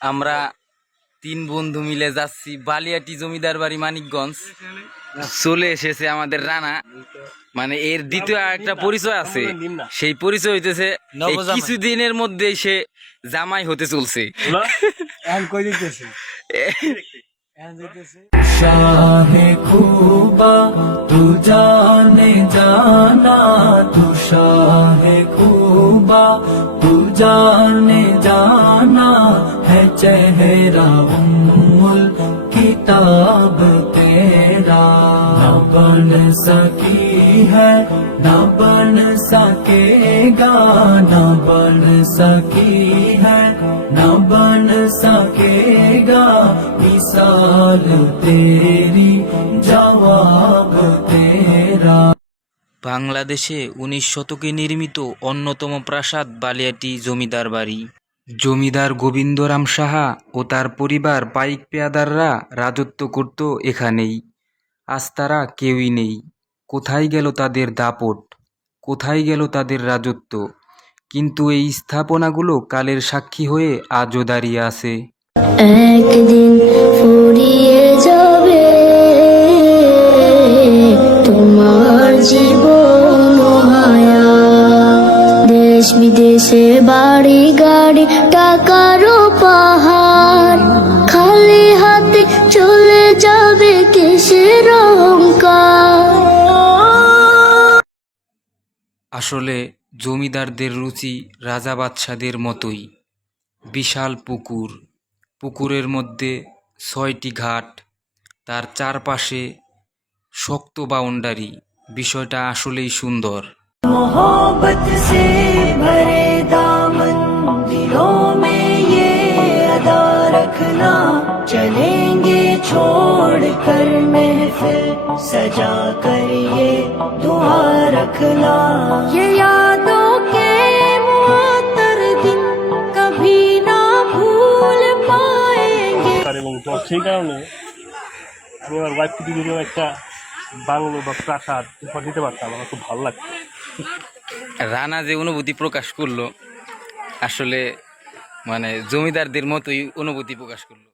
আমরা তিন বন্ধু মিলে যাচ্ছি বালিয়াটি জমিদার বাড়ি মানিকগঞ্জ। চলে এসেছে আমাদের রানা। মানে এর দ্বিতীয় একটা পরিচয় আছে। সেই পরিচয় হইতেছে কিছুদিনের মধ্যেই সে জামাই হতে চলছে। কই تو جانے جانا تو شاہ خوبا تو جانے جانا ہے چہرہ امل کتاب تیرا۔ نہ بن سکی ہے، نہ بن سکے گا، نہ بن سکی ہے، نہ بن سکے گا۔ مثال تیری جواب বাংলাদেশে উনিশ শতকে নির্মিত অন্যতম প্রাসাদ বালিয়াটি জমিদার বাড়ি। জমিদার গোবিন্দরাম সাহা ও তার পরিবার পাইক পেয়াদাররা রাজত্ব করত এখানেই। আজ তারা কেউই নেই। কোথায় গেল তাদের দাপট? কোথায় গেল তাদের রাজত্ব? কিন্তু এই স্থাপনাগুলো কালের সাক্ষী হয়ে আজও দাঁড়িয়ে আছে। একদিন ফুরিয়ে যাবে বিদেশে বাড়ি গাড়ি, টাকারও পাহাড়। খালি হাতে চলে যাবে কিসের আসলে জমিদারদের রুচি রাজা বাদশাদের মতোই। বিশাল পুকুর। পুকুরের মধ্যে ছয়টি ঘাট। তার চারপাশে শক্ত বাউন্ডারি। বিষয়টা আসলেই সুন্দর। मोहब्बत से भरे दामन दिलों में ये अदा रखना चलेंगे छोड़ कर महफिल सजा कर ये दुआ रखना ये यादों के मुअत्तर दिन कभी ना भूल पाएंगे আর এবং তো সেই কারণে আমি আমার ওয়াইফকে যদি এরকম একটা বাংলো বা প্রাসাদ উপহার দিতে পারতাম আমার খুব ভালো লাগতো রানা যে অনুভূতি প্রকাশ করল আসলে মানে জমিদারদের মতোই অনুভূতি প্রকাশ করল।